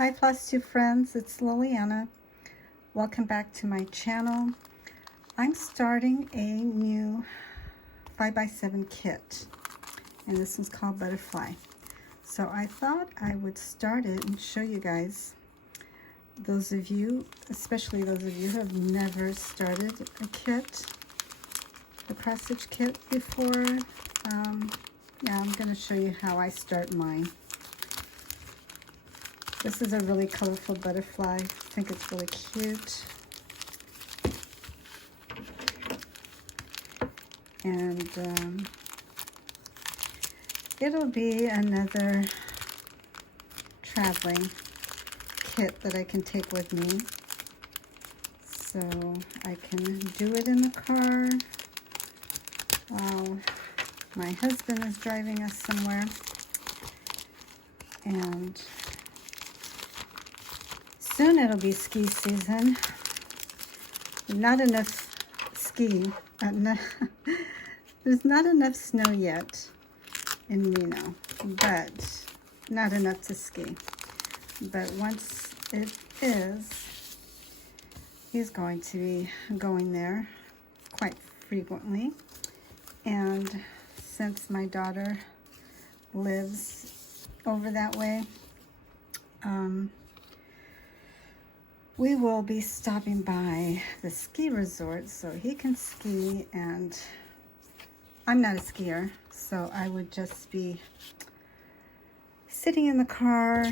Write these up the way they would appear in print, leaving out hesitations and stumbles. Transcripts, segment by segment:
Hi Flosstube friends, it's Liliana. Welcome back to my channel. I'm starting a new 5x7 kit, and this one's called Butterfly. So I thought I would start it and show you guys, those of you, especially those of you who have never started a kit, a cross stitch kit before. Yeah, I'm going to show you how I start mine. This is a really colorful butterfly. I think it's really cute. And it'll be another traveling kit that I can take with me. So I can do it in the car while my husband is driving us somewhere. And soon it'll be ski season. Not enough ski. There's not enough snow yet in Reno, but not enough to ski. But once it is, he's going to be going there quite frequently. And since my daughter lives over that way, we will be stopping by the ski resort so he can ski, and I'm not a skier, so I would just be sitting in the car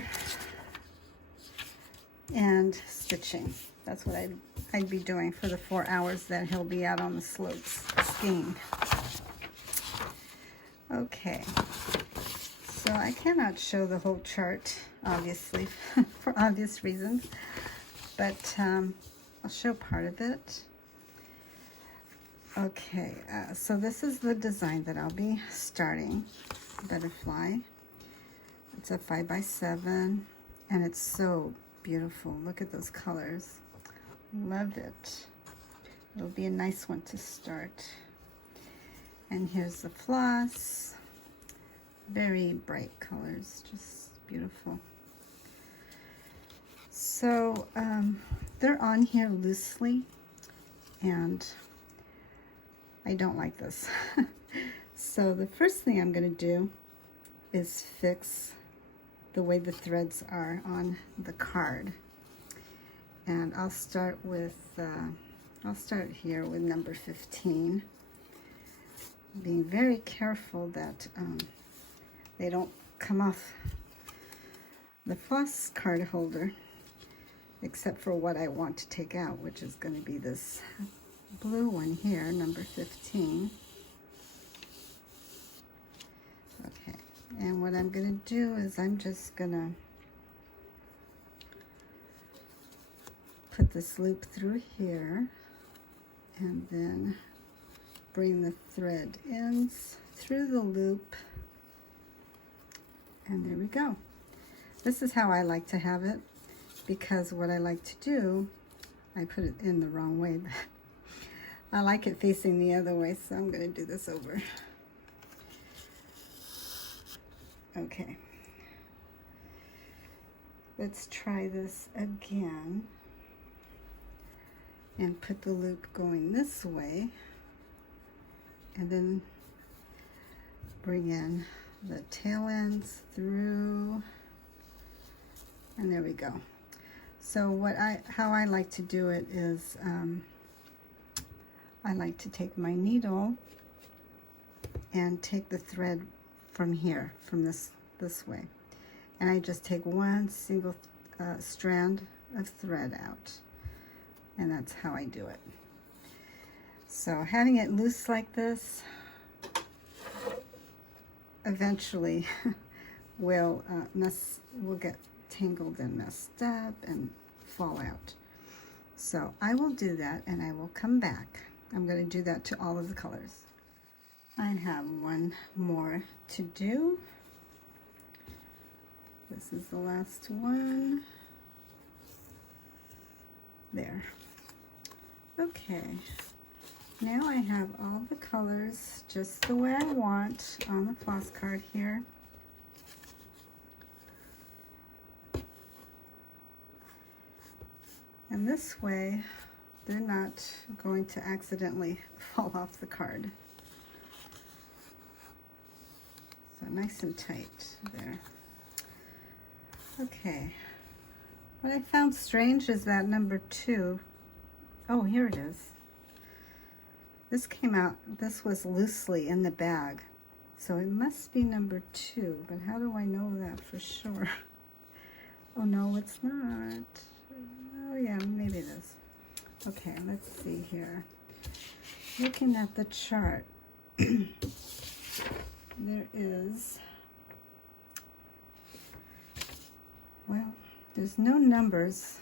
and stitching. That's what I'd be doing for the 4 hours that he'll be out on the slopes skiing. Okay, so I cannot show the whole chart, obviously, for obvious reasons, but I'll show part of it. Okay, so this is the design that I'll be starting, Butterfly. It's a 5x7, and it's so beautiful. Look at those colors. Love it. It'll be a nice one to start. And here's the floss. Very bright colors, just beautiful. So they're on here loosely, and I don't like this. So the first thing I'm going to do is fix the way the threads are on the card. And I'll start with, I'll start here with number 15. Being very careful that they don't come off the floss card holder, except for what I want to take out, which is going to be this blue one here, number 15. Okay, and what I'm going to do is I'm just going to put this loop through here, and then bring the thread ends through the loop, and there we go. This is how I like to have it, because what I like to do, I put it in the wrong way, but I like it facing the other way, so I'm going to do this over. Okay, let's try this again and put the loop going this way, and then bring in the tail ends through, and there we go. So how I like to do it is I like to take my needle and take the thread from here, from this way, and I just take one single strand of thread out, and that's how I do it. So having it loose like this eventually will get tangled and messed up and fall out. So I will do that, and I will come back. I'm going to do that to all of the colors. I have one more to do. This is the last one. There. Okay. Now I have all the colors just the way I want on the floss card here. And this way, they're not going to accidentally fall off the card. So nice and tight there. Okay. What I found strange is that number 2. Oh, here it is. This came out, this was loosely in the bag. So it must be number 2, but how do I know that for sure? Oh no, it's not. Oh yeah, maybe it is. Okay, let's see here. Looking at the chart, there is, well, there's no numbers.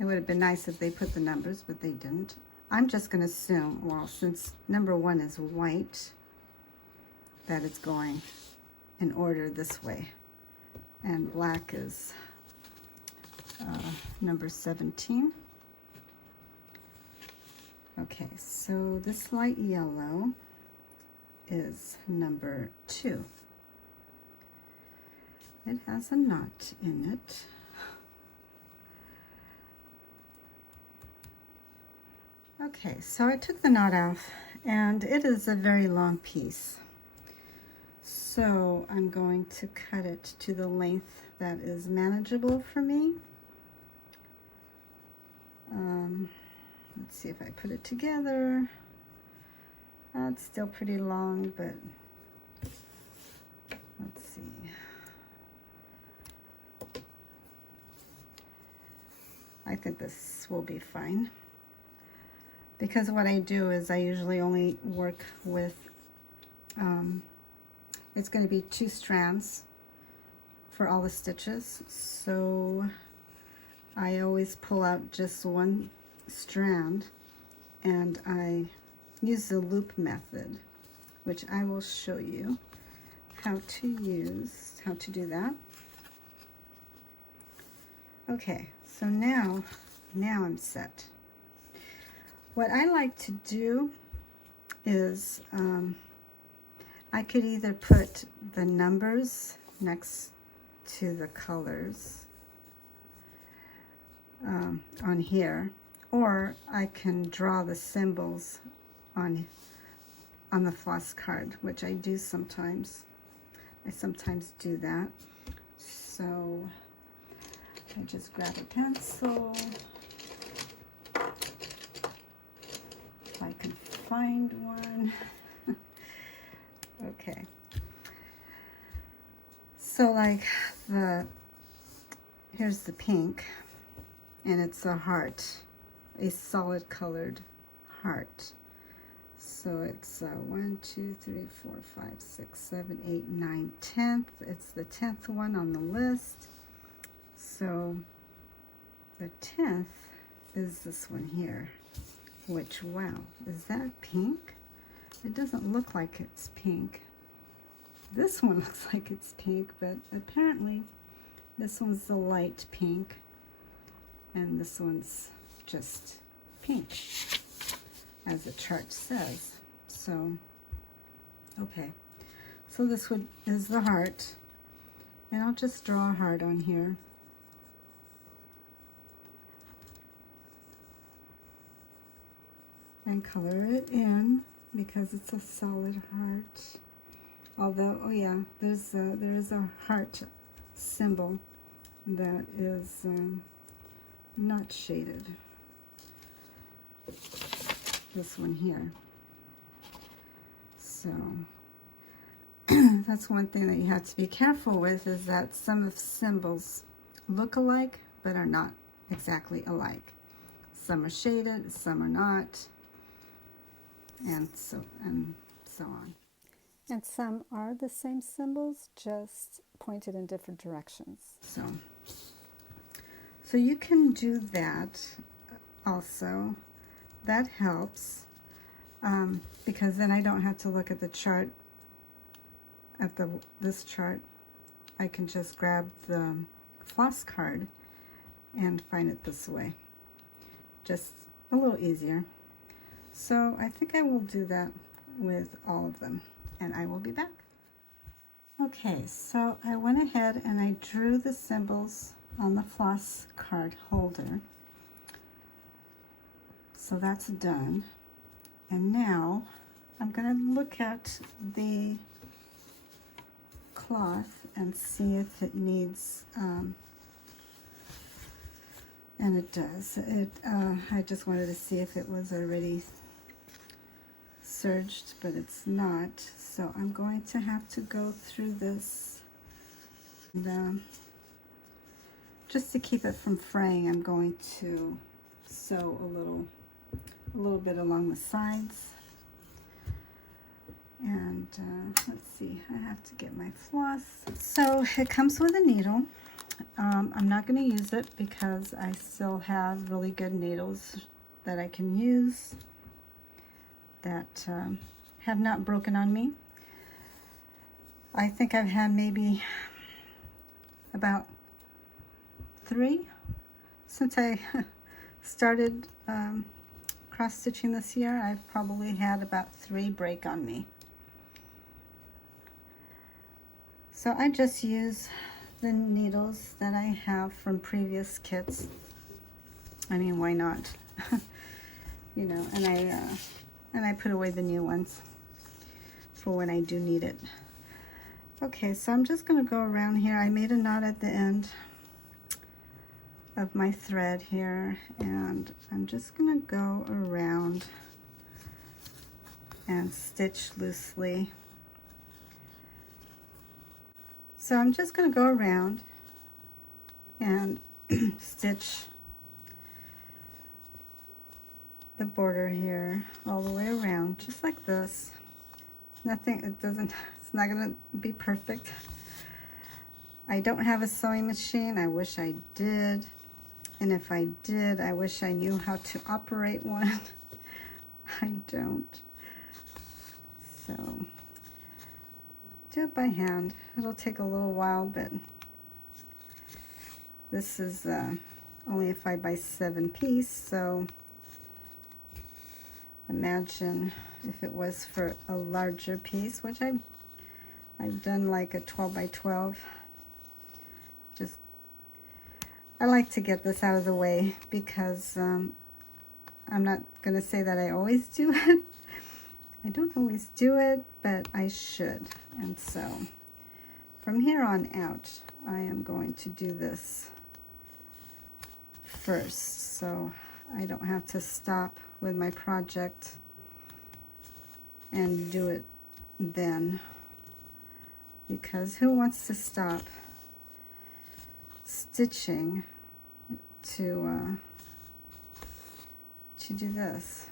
It would have been nice if they put the numbers, but they didn't. I'm just going to assume, well, since number 1 is white, that it's going in order this way. And black is number 17. Okay, so this light yellow is number 2. It has a knot in it. Okay, so I took the knot off, and it is a very long piece. So I'm going to cut it to the length that is manageable for me. Let's see if I put it together. It's still pretty long, but let's see. I think this will be fine. Because what I do is I usually only work with, it's going to be 2 strands for all the stitches. So I always pull out just 1 strand, and I use the loop method, which I will show you how to do that. Okay, so now I'm set. What I like to do is I could either put the numbers next to the colors on here, or I can draw the symbols on the floss card, which I do sometimes. I sometimes do that. So I just grab a pencil. If I can find one. Okay. So like here's the pink, and it's a heart, a solid colored heart. So it's 1, 2, 3, 4, 5, 6, 7, 8, 9, 10th. It's the 10th one on the list. So the 10th is this one here, which, wow, is that pink? It doesn't look like it's pink. This one looks like it's pink, but apparently this one's the light pink, and this one's just pink, as the chart says. So, okay. So this is the heart, and I'll just draw a heart on here. And color it in because it's a solid heart. Although, oh yeah, there is a heart symbol that is not shaded. This one here. So that's one thing that you have to be careful with, is that some of symbols look alike but are not exactly alike. Some are shaded, some are not, and so on. And some are the same symbols, just pointed in different directions. So you can do that also. That helps, because then I don't have to look at the chart, this chart. I can just grab the floss card and find it this way. Just a little easier. So I think I will do that with all of them, and I will be back. Okay, so I went ahead and I drew the symbols on the floss card holder. So that's done. And now I'm going to look at the cloth and see if it needs, and it does. I just wanted to see if it was already serged, but it's not. So I'm going to have to go through this. And just to keep it from fraying, I'm going to sew a little bit along the sides. And let's see, I have to get my floss. So it comes with a needle. I'm not going to use it because I still have really good needles that I can use that have not broken on me. I think I've had maybe about 3 since I started cross-stitching this year. I've probably had about 3 break on me. So I just use the needles that I have from previous kits. I mean, why not? You know, and I put away the new ones for when I do need it. Okay, so I'm just going to go around here. I made a knot at the end of my thread here, and I'm just going to go around and stitch loosely. So I'm just going to go around and stitch the border here all the way around, just like this. Nothing, it's not going to be perfect. I don't have a sewing machine. I wish I did. And if I did, I wish I knew how to operate one. I don't. So do it by hand. It'll take a little while, but this is only a 5x7 piece, so imagine if it was for a larger piece, which I've done like a 12x12. Just, I like to get this out of the way because I'm not going to say that I always do it. I don't always do it, but I should. And so from here on out, I am going to do this first, so I don't have to stop with my project and do it then, because who wants to stop stitching to do this?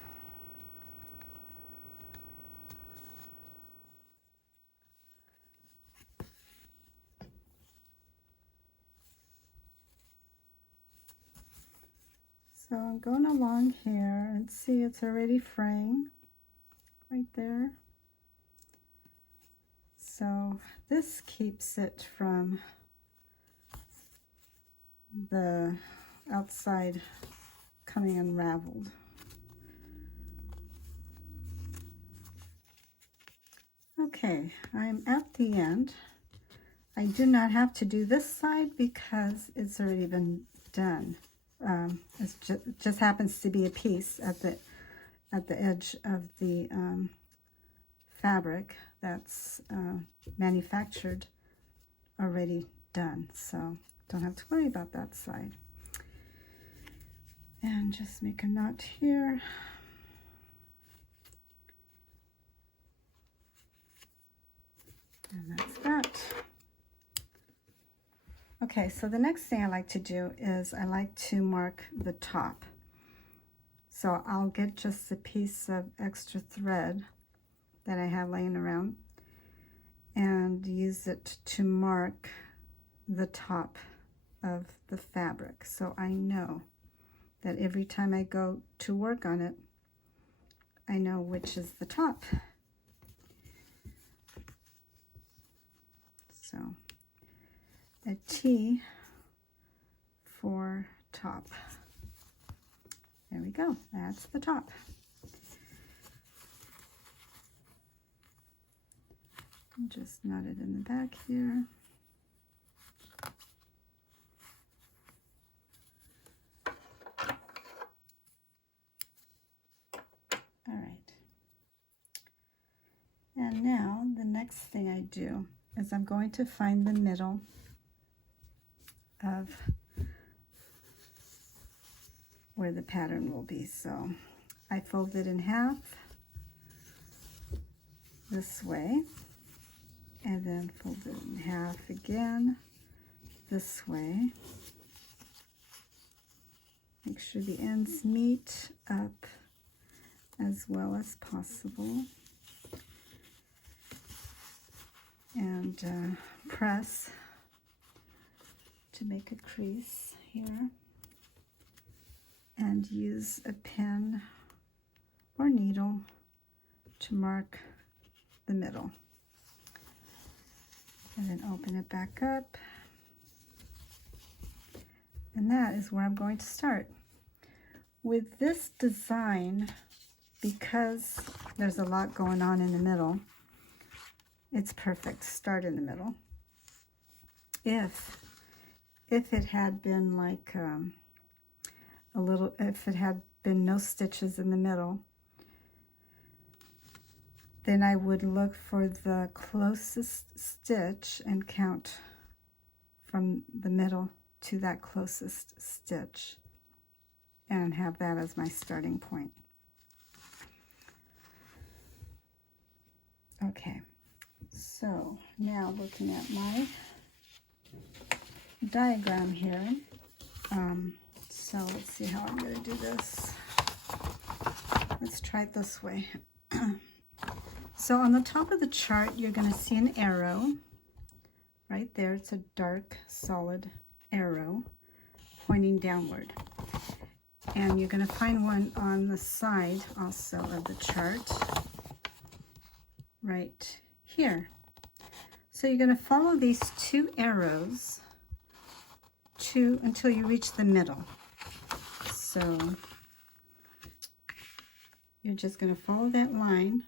So I'm going along here and see it's already fraying right there. So this keeps it from the outside coming unraveled. Okay, I'm at the end. I do not have to do this side because it's already been done. It just happens to be a piece at the edge of the fabric that's manufactured already done, so don't have to worry about that side. And just make a knot here. And that's that. Okay, so the next thing I like to do is I like to mark the top. So I'll get just a piece of extra thread that I have laying around and use it to mark the top of the fabric. So I know that every time I go to work on it, I know which is the top. So a T for top. There we go, that's the top. And just knot it in the back here. All right. And now the next thing I do is I'm going to find the middle of where the pattern will be. So I fold it in half this way, and then fold it in half again this way. Make sure the ends meet up as well as possible, and press to make a crease here, and use a pin or needle to mark the middle, and then open it back up, and that is where I'm going to start. With this design, because there's a lot going on in the middle, it's perfect. Start in the middle. If it had been like if it had been no stitches in the middle, then I would look for the closest stitch and count from the middle to that closest stitch and have that as my starting point. Okay, so now looking at my diagram here, so let's see how I'm going to do this. Let's try it this way. So on the top of the chart, you're going to see an arrow right there. It's a dark, solid arrow pointing downward. And you're going to find one on the side also of the chart right here. So you're going to follow these two arrows until you reach the middle. So you're just going to follow that line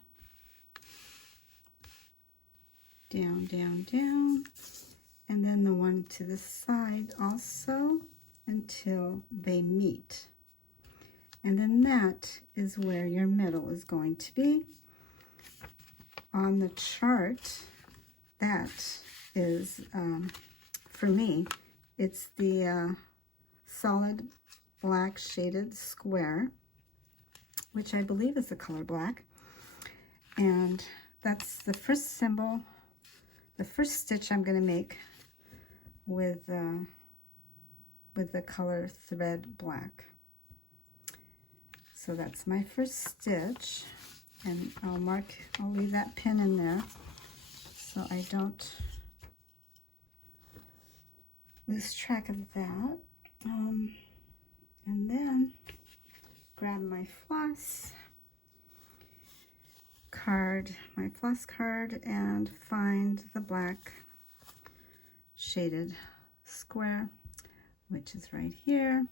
down, down, down, and then the one to the side also until they meet. And then that is where your middle is going to be. On the chart, that is, for me, it's the solid black shaded square, which I believe is the color black. And that's the first symbol, the first stitch I'm going to make with the color thread black. So that's my first stitch, and I'll leave that pin in there so I don't lose track of that. And then grab my floss card, and find the black shaded square, which is right here.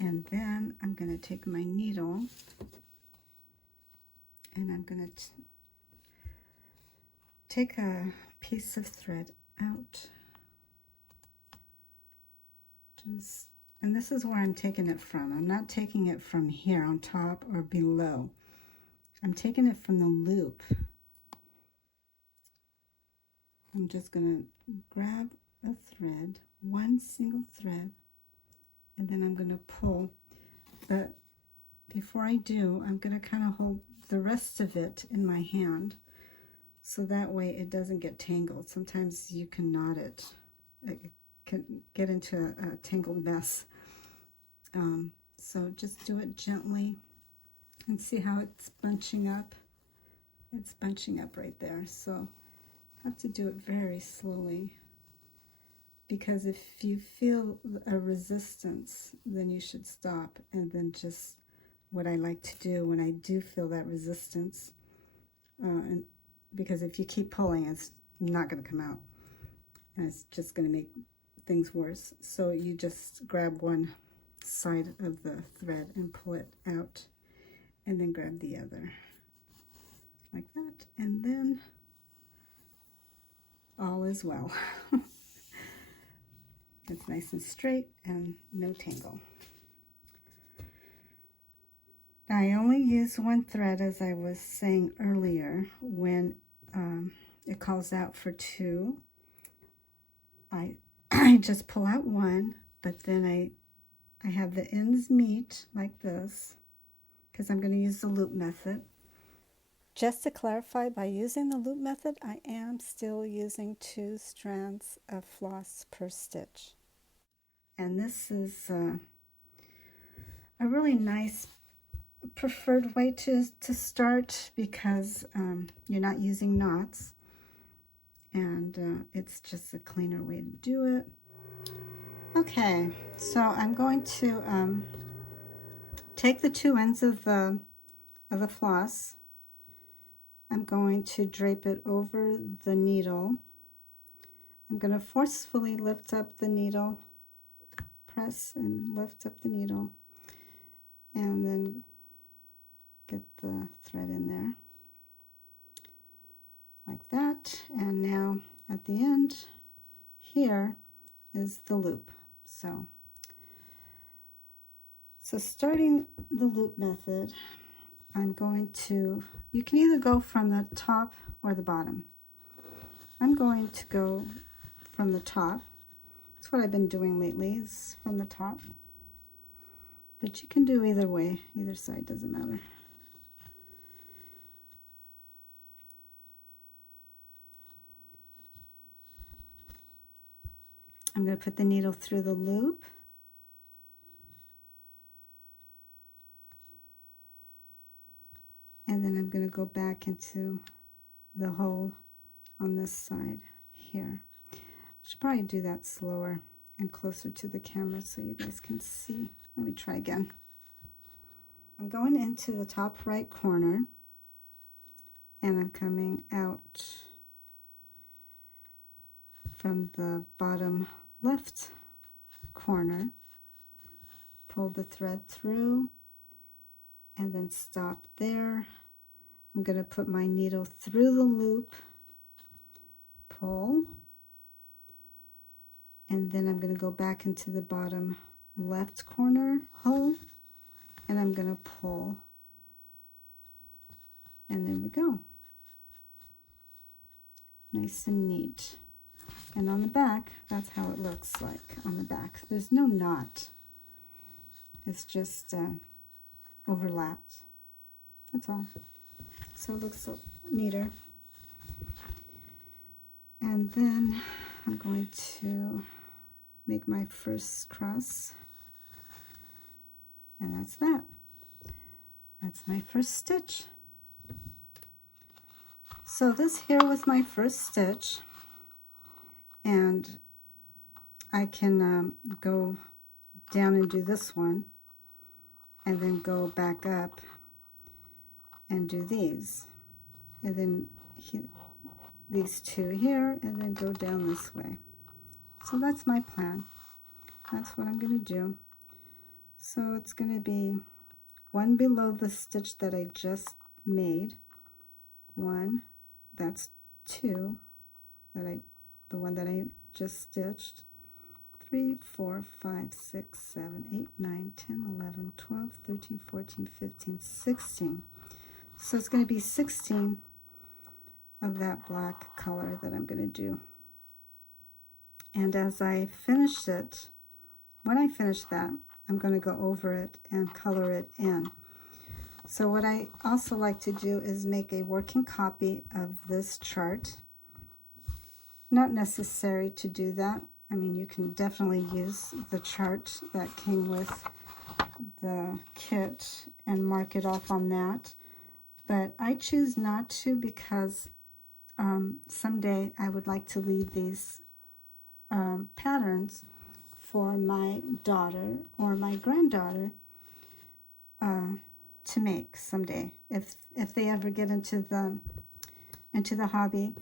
And then I'm going to take my needle and I'm going to take a piece of thread out. And this is where I'm taking it from. I'm not taking it from here on top or below. I'm taking it from the loop. I'm just going to grab a thread, one single thread, and then I'm going to pull. But before I do, I'm going to kind of hold the rest of it in my hand so that way it doesn't get tangled. Sometimes you can knot it. It can get into a tangled mess. So just do it gently and see how it's bunching up. It's bunching up right there. So have to do it very slowly, because if you feel a resistance, then you should stop. And then just what I like to do when I do feel that resistance, and because if you keep pulling, it's not going to come out, and it's just going to make things worse. So you just grab one side of the thread and pull it out, and then grab the other like that, and then as well. It's nice and straight and no tangle. I only use one thread, as I was saying earlier, when it calls out for two. I just pull out one, but then I have the ends meet like this, because I'm going to use the loop method. Just to clarify, by using the loop method, I am still using 2 strands of floss per stitch. And this is a really nice preferred way to start, because you're not using knots, and it's just a cleaner way to do it. Okay, so I'm going to take the 2 ends of the floss. I'm going to drape it over the needle. I'm going to forcefully lift up the needle, press and lift up the needle, and then get the thread in there like that. And now at the end here is the loop. So starting the loop method, I'm going to, you can either go from the top or the bottom. I'm going to go from the top. That's what I've been doing lately, is from the top. But you can do either way, either side, doesn't matter. I'm going to put the needle through the loop. And then I'm going to go back into the hole on this side here. I should probably do that slower and closer to the camera so you guys can see. Let me try again. I'm going into the top right corner, and I'm coming out from the bottom left corner. Pull the thread through and then stop there. I'm going to put my needle through the loop, pull, and then I'm going to go back into the bottom left corner hole, and I'm going to pull, and there we go. Nice and neat. And on the back, that's how it looks like on the back. There's no knot. It's just overlapped. That's all. So it looks neater. And then I'm going to make my first cross. And that's that. That's my first stitch. So this here was my first stitch. And I can go down and do this one, and then go back up and do these, and then these 2 here, and then go down this way. So that's my plan. That's what I'm going to do. So it's going to be 1 below the stitch that I just made, 1, that's 2, the one that I just stitched, 3, 4, 5, 6, 7, 8, 9, 10, 11, 12, 13, 14, 15, 16. So it's going to be 16 of that black color that I'm going to do. And as I finish it, when I finish that, I'm going to go over it and color it in. So what I also like to do is make a working copy of this chart. Not necessary to do that. I mean, you can definitely use the chart that came with the kit and mark it off on that. But I choose not to, because someday I would like to leave these patterns for my daughter or my granddaughter to make someday. If they ever get into the hobby,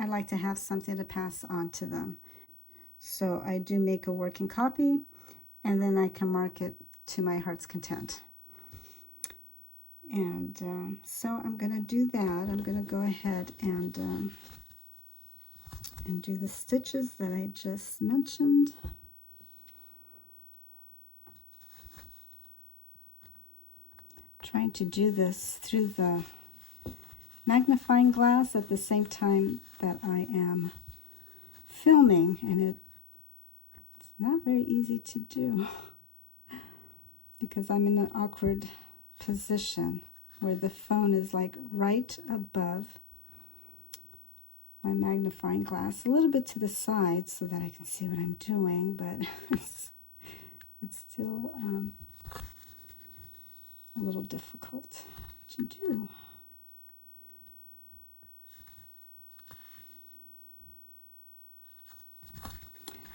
I'd like to have something to pass on to them. So I do make a working copy, and then I can mark it to my heart's content. And so I'm going to do that. I'm going to go ahead and and do the stitches that I just mentioned. Trying to do this through the magnifying glass at the same time that I am filming, and it's not very easy to do because I'm in an awkward position where the phone is like right above my magnifying glass, a little bit to the side so that I can see what I'm doing, but it's still a little difficult to do.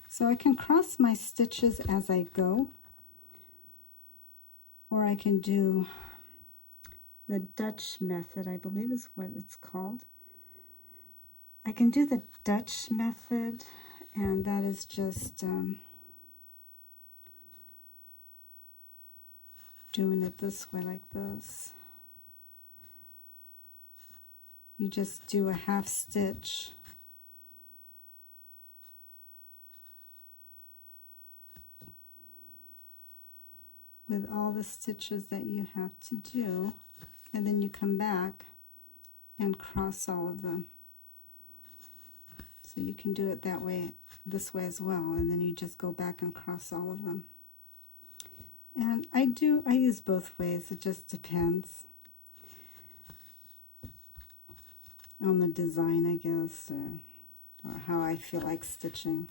So I can cross my stitches as I go, or I can do the Dutch method, I believe is what it's called. I can do the Dutch method, and that is just doing it this way, like this. You just do a half stitch with all the stitches that you have to do, and then you come back and cross all of them. So you can do it that way, this way as well, and then you just go back and cross all of them. And I use both ways, it just depends on the design, I guess, or how I feel like stitching.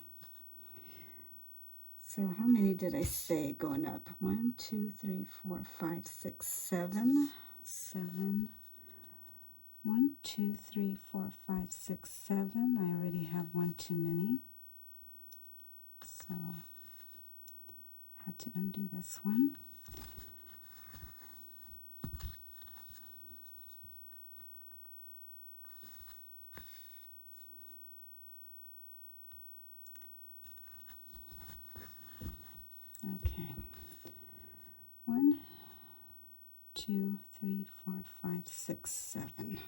So how many did I say going up? 1, 2, 3, 4, 5, 6, 7. 7. 1, 2, 3, 4, 5, 6, 7. I already have one too many. So I had to undo this one. Okay. 1, 2, 3, 4, 5, 6, 7.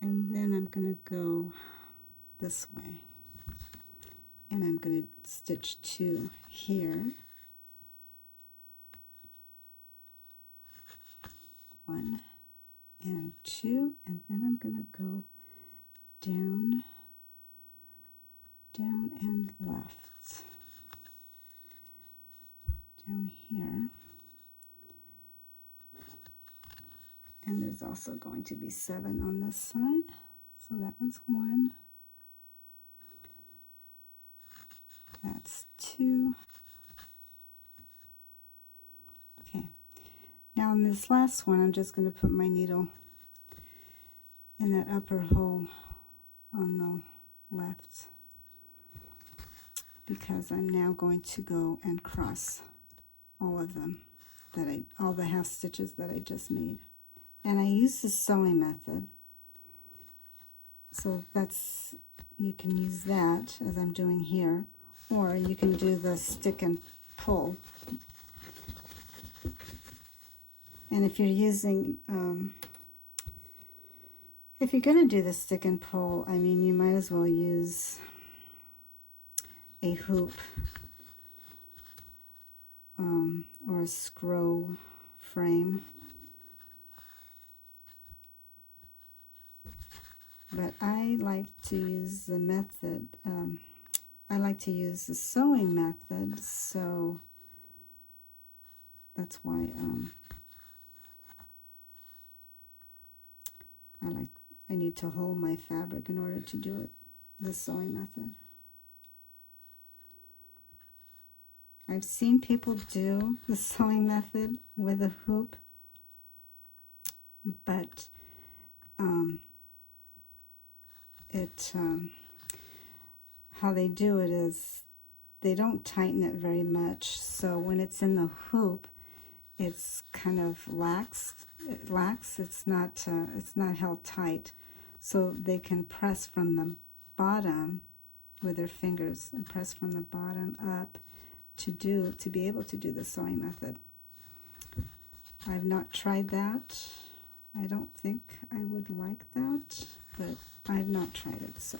And then I'm going to go this way. And I'm going to stitch 2 here. 1 and 2. And then I'm going to go down, down and left. Down here. And there's also going to be 7 on this side. So that was 1. That's 2. Okay. Now in this last one, I'm just going to put my needle in that upper hole on the left, because I'm now going to go and cross all of them, all the half stitches that I just made. And I use the sewing method, so you can use that as I'm doing here, or you can do the stick and pull. And if you're using, if you're going to do the stick and pull, I mean, you might as well use a hoop or a scroll frame. But I like to use the method, I like to use the sewing method, so that's why I need to hold my fabric in order to do it the sewing method. I've seen people do the sewing method with a hoop, but how they do it is they don't tighten it very much, so when it's in the hoop, it's kind of lax. It's not held tight, so they can press from the bottom with their fingers and press from the bottom up to be able to do the sewing method. I've not tried that, I don't think I would like that, but I've not tried it, so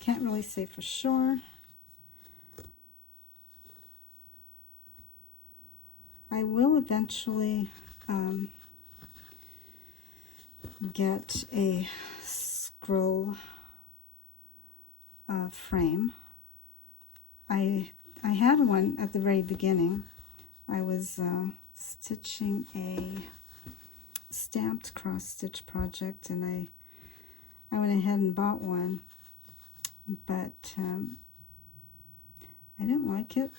can't really say for sure. I will eventually get a scroll frame. I had one at the very beginning. I was stitching a stamped cross stitch project, and I went ahead and bought one, but I didn't like it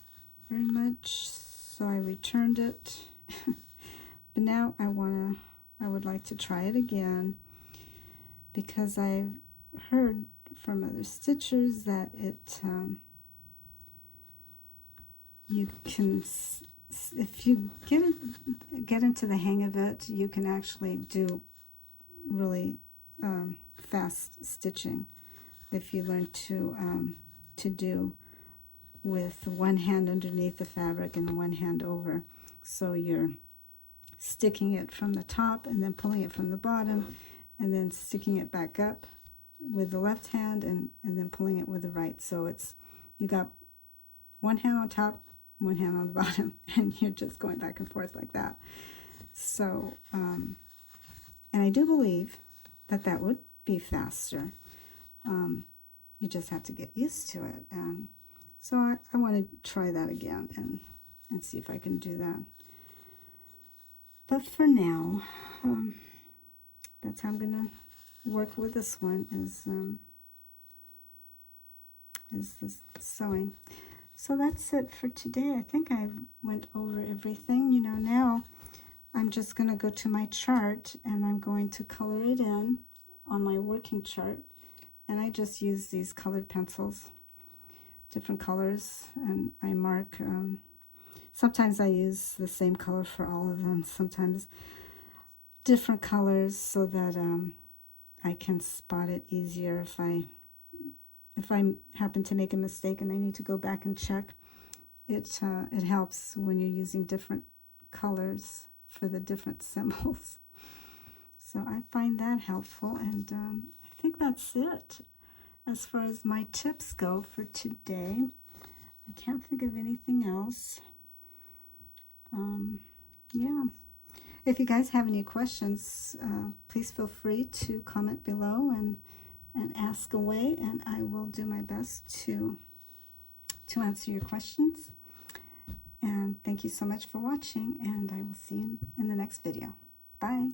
very much, so I returned it. But now I would like to try it again, because I've heard from other stitchers that it you can, if you get into the hang of it, you can actually do really fast stitching if you learn to do with one hand underneath the fabric and one hand over. So you're sticking it from the top and then pulling it from the bottom, and then sticking it back up with the left hand and then pulling it with the right. So it's, you got one hand on top, one hand on the bottom, and you're just going back and forth like that. So, and I do believe that that would be faster. You just have to get used to it. And so I want to try that again and see if I can do that. But for now, that's how I'm going to work with this one, is the sewing. So that's it for today. I think I went over everything. You know, now I'm just going to go to my chart and I'm going to color it in on my working chart. And I just use these colored pencils, different colors, and I mark. Sometimes I use the same color for all of them, sometimes different colors, so that I can spot it easier if I happen to make a mistake and I need to go back and check. It helps when you're using different colors for the different symbols. So I find that helpful, and I think that's it as far as my tips go for today. I can't think of anything else. Yeah. If you guys have any questions, please feel free to comment below and ask away, and I will do my best to answer your questions. And thank you so much for watching, and I will see you in the next video. Bye.